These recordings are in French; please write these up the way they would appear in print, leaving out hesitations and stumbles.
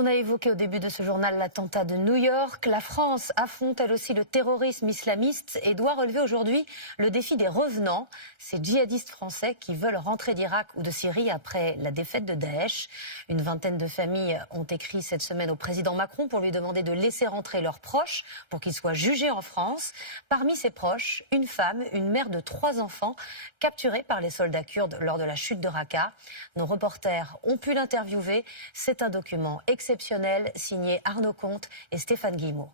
On a évoqué au début de ce journal l'attentat de New York. La France affronte elle aussi le terrorisme islamiste et doit relever aujourd'hui le défi des revenants, ces djihadistes français qui veulent rentrer d'Irak ou de Syrie après la défaite de Daesh. Une vingtaine de familles ont écrit cette semaine au président Macron pour lui demander de laisser rentrer leurs proches pour qu'ils soient jugés en France. Parmi ces proches, une femme, une mère de 3 enfants, capturée par les soldats kurdes lors de la chute de Raqqa. Nos reporters ont pu l'interviewer. C'est un document exceptionnel signé Arnaud Comte et Stéphane Guillemot.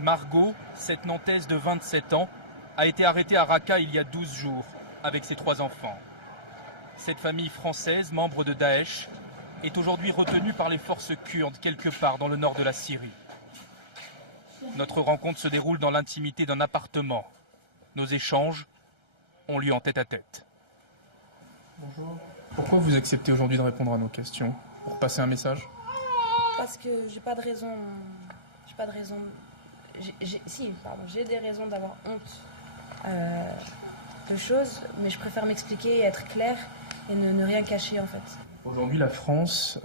Margot, cette Nantaise de 27 ans, a été arrêtée à Raqqa il y a 12 jours avec ses 3 enfants. Cette famille française, membre de Daesh, est aujourd'hui retenue par les forces kurdes quelque part dans le nord de la Syrie. Notre rencontre se déroule dans l'intimité d'un appartement. Nos échanges ont lieu en tête-à-tête. Bonjour. Pourquoi vous acceptez aujourd'hui de répondre à nos questions? Pour passer un message? Parce que j'ai pas de raison. J'ai des raisons d'avoir honte de choses, mais je préfère m'expliquer et être claire et ne rien cacher en fait. Aujourd'hui, la France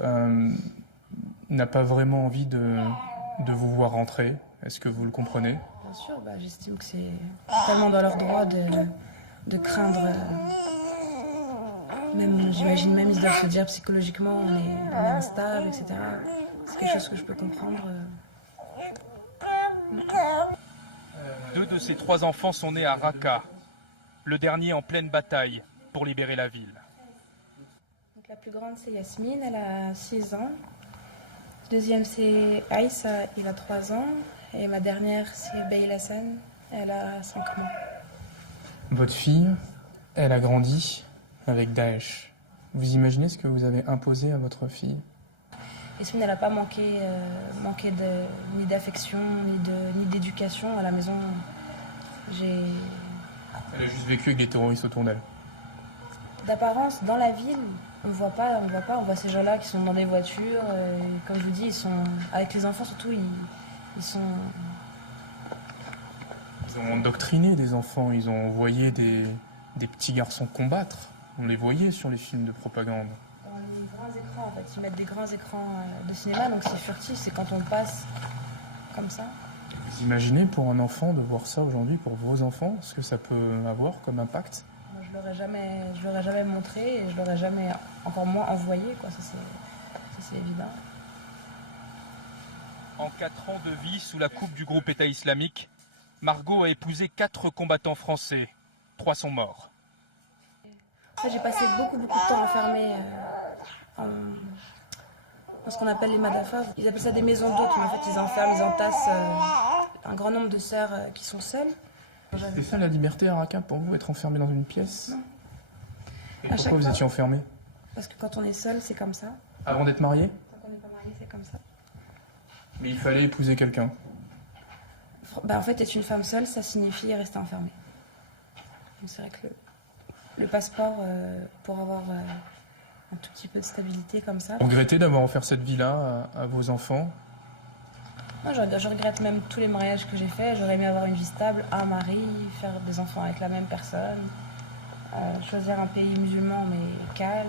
n'a pas vraiment envie de vous voir rentrer. Est-ce que vous le comprenez? Bien sûr, j'estime que c'est totalement dans leur droit de craindre. J'imagine même ils doivent se dire psychologiquement on est instable, etc. C'est quelque chose que je peux comprendre. 2 de ses 3 enfants sont nés à Raqqa, le dernier en pleine bataille pour libérer la ville. Donc, la plus grande c'est Yasmine, elle a 6 ans. Deuxième c'est Aïssa, il a 3 ans. Et ma dernière c'est Beil Hassan, elle a 5 mois. Votre fille, elle a grandi avec Daesh. Vous imaginez ce que vous avez imposé à votre fille? Yasmine, elle n'a pas manqué ni d'affection, ni d'éducation à la maison. Elle a juste vécu avec des terroristes autour d'elle. D'apparence, dans la ville, on voit pas, on voit ces gens-là qui sont dans des voitures. Comme je vous dis, ils sont avec les enfants surtout, ils sont. Ils ont endoctriné des enfants, ils ont envoyé des petits garçons combattre. On les voyait sur les films de propagande. Dans les grands écrans, en fait. Ils mettent des grands écrans de cinéma, donc c'est furtif, c'est quand on passe comme ça. Vous imaginez pour un enfant de voir ça aujourd'hui, pour vos enfants, ce que ça peut avoir comme impact? Moi, je l'aurais jamais montré et je l'aurais jamais, encore moins envoyé, quoi. Ça c'est évident. En 4 ans de vie sous la coupe du groupe État islamique, Margot a épousé 4 combattants français. 3 sont morts. J'ai passé beaucoup de temps enfermée dans ce qu'on appelle les madafas. Ils appellent ça des maisons d'hôtes, mais en fait ils enferment, ils entassent un grand nombre de sœurs qui sont seules. C'est ça la liberté à Raqqa pour vous, être enfermé dans une pièce? Non. Et pourquoi vous étiez enfermé? Parce que quand on est seul, c'est comme ça. Avant d'être marié? Quand on n'est pas marié, c'est comme ça. Mais il fallait épouser quelqu'un. En fait, être une femme seule, ça signifie rester enfermée. Donc c'est vrai que le passeport pour avoir un tout petit peu de stabilité comme ça. Vous regrettez d'avoir offert cette vie-là à vos enfants? Moi, je regrette même tous les mariages que j'ai faits. J'aurais aimé avoir une vie stable, un mari, faire des enfants avec la même personne, choisir un pays musulman mais calme.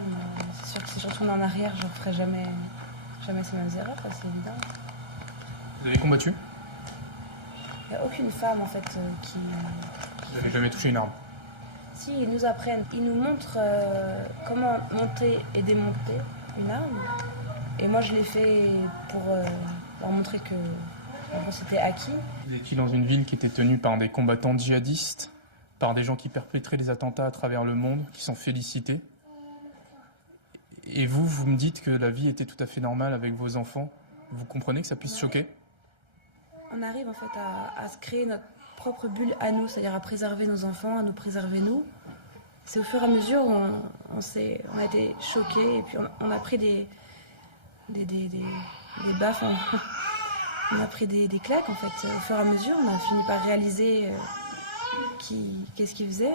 C'est sûr que si je retourne en arrière, je ne ferai jamais ces mêmes erreurs, c'est évident. Vous avez combattu? Il n'y a aucune femme en fait qui... Vous n'avez jamais touché une arme? Si, ils nous apprennent, ils nous montrent comment monter et démonter une arme. Et moi, je l'ai fait pour leur montrer que c'était acquis. Vous étiez dans une ville qui était tenue par des combattants djihadistes, par des gens qui perpétraient des attentats à travers le monde, qui sont félicités. Et vous me dites que la vie était tout à fait normale avec vos enfants. Vous comprenez que ça puisse choquer? On arrive en fait à se créer notre propre bulle à nous, c'est-à-dire à préserver nos enfants, à nous préserver nous. C'est au fur et à mesure où on a été choqués et puis on a pris des baffes, on a pris des claques en fait. Au fur et à mesure, on a fini par réaliser qu'est-ce qu'ils faisaient.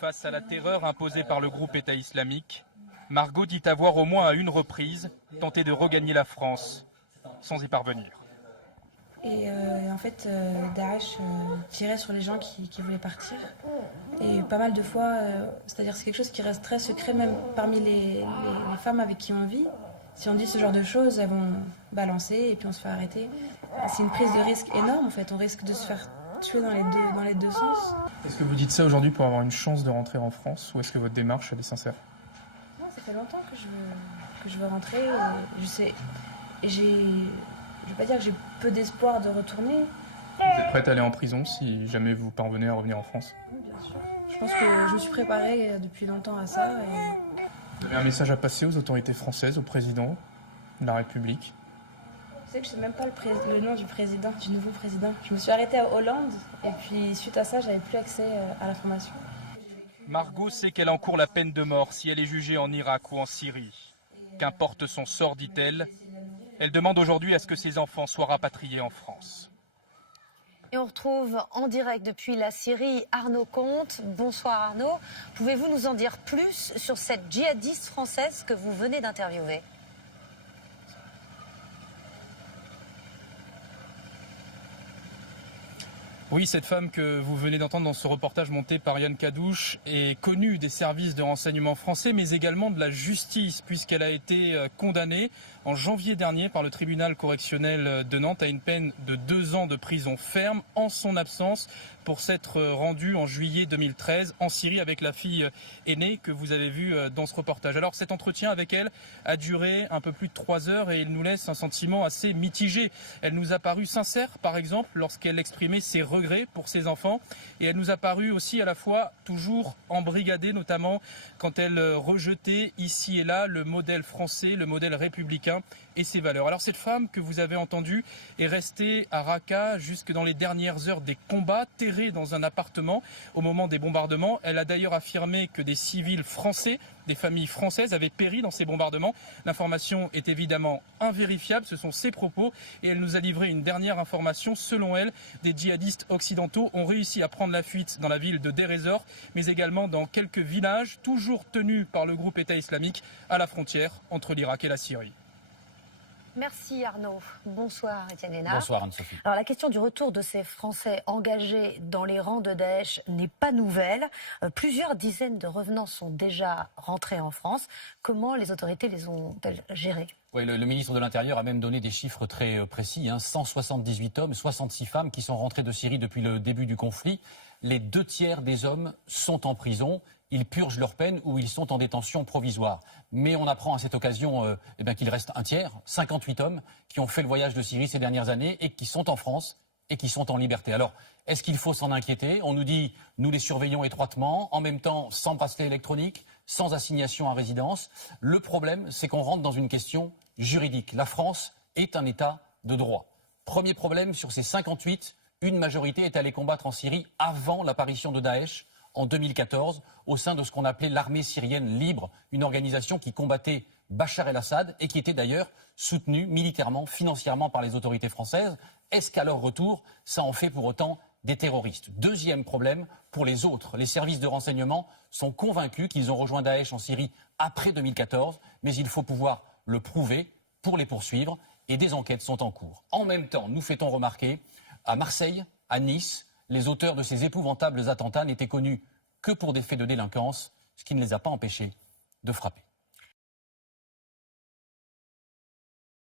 Face à la terreur imposée par le groupe État islamique, Margot dit avoir au moins à une reprise tenté de regagner la France, sans y parvenir. Et en fait, Daesh tirait sur les gens qui voulaient partir. Et pas mal de fois, c'est-à-dire c'est quelque chose qui reste très secret, même parmi les femmes avec qui on vit. Si on dit ce genre de choses, elles vont balancer et puis on se fait arrêter. C'est une prise de risque énorme en fait. On risque de se faire tuer dans les deux sens. Est-ce que vous dites ça aujourd'hui pour avoir une chance de rentrer en France ou est-ce que votre démarche elle est sincère? Non, ça fait longtemps que je veux rentrer. Je vais pas dire que j'ai peu d'espoir de retourner. Vous êtes prête à aller en prison si jamais vous parvenez à revenir en France? Oui, bien sûr. Je pense que je me suis préparée depuis longtemps à ça. Vous avez un message à passer aux autorités françaises, au président de la République? Tu sais que je sais même pas le nom du nouveau président. Je me suis arrêtée à Hollande et puis suite à ça, j'avais plus accès à l'information. Margot sait qu'elle encourt la peine de mort si elle est jugée en Irak ou en Syrie. Qu'importe son sort, dit-elle, elle demande aujourd'hui à ce que ses enfants soient rapatriés en France. Et on retrouve en direct depuis la Syrie Arnaud Comte. Bonsoir Arnaud. Pouvez-vous nous en dire plus sur cette djihadiste française que vous venez d'interviewer ? Oui, cette femme que vous venez d'entendre dans ce reportage monté par Yann Kadouche est connue des services de renseignement français, mais également de la justice, puisqu'elle a été condamnée en janvier dernier par le tribunal correctionnel de Nantes à une peine de 2 ans de prison ferme en son absence pour s'être rendue en juillet 2013 en Syrie avec la fille aînée que vous avez vue dans ce reportage. Alors cet entretien avec elle a duré un peu plus de 3 heures et il nous laisse un sentiment assez mitigé. Elle nous a paru sincère, par exemple, lorsqu'elle exprimait ses regrets pour ses enfants, et elle nous a paru aussi à la fois toujours embrigadée, notamment quand elle rejetait ici et là le modèle français, le modèle républicain et ses valeurs. Alors cette femme que vous avez entendue est restée à Raqqa jusque dans les dernières heures des combats, terrée dans un appartement au moment des bombardements. Elle a d'ailleurs affirmé que des civils français, des familles françaises avaient péri dans ces bombardements. L'information est évidemment invérifiable, ce sont ses propos, et elle nous a livré une dernière information. Selon elle, des djihadistes occidentaux ont réussi à prendre la fuite dans la ville de Deir ez-Zor, mais également dans quelques villages toujours tenus par le groupe État islamique à la frontière entre l'Irak et la Syrie. Merci Arnaud. Bonsoir Étienne Hénard. Bonsoir Anne-Sophie. Alors la question du retour de ces Français engagés dans les rangs de Daesh n'est pas nouvelle. Plusieurs dizaines de revenants sont déjà rentrés en France. Comment les autorités les ont-elles gérés ? Oui, le ministre de l'Intérieur a même donné des chiffres très précis. 178 hommes, 66 femmes qui sont rentrés de Syrie depuis le début du conflit. Les 2 tiers des hommes sont en prison. Ils purgent leur peine ou ils sont en détention provisoire. Mais on apprend à cette occasion qu'il reste 1 tiers, 58 hommes, qui ont fait le voyage de Syrie ces dernières années et qui sont en France et qui sont en liberté. Alors, est-ce qu'il faut s'en inquiéter ? On nous dit, nous les surveillons étroitement, en même temps sans bracelet électronique, sans assignation à résidence. Le problème, c'est qu'on rentre dans une question juridique. La France est un État de droit. Premier problème, sur ces 58, une majorité est allée combattre en Syrie avant l'apparition de Daesh en 2014, au sein de ce qu'on appelait l'armée syrienne libre, une organisation qui combattait Bachar el-Assad et qui était d'ailleurs soutenue militairement, financièrement par les autorités françaises. Est-ce qu'à leur retour, ça en fait pour autant des terroristes ? Deuxième problème, pour les autres, les services de renseignement sont convaincus qu'ils ont rejoint Daesh en Syrie après 2014, mais il faut pouvoir le prouver pour les poursuivre et des enquêtes sont en cours. En même temps, nous fait-on remarquer, à Marseille, à Nice, les auteurs de ces épouvantables attentats n'étaient connus que pour des faits de délinquance, ce qui ne les a pas empêchés de frapper.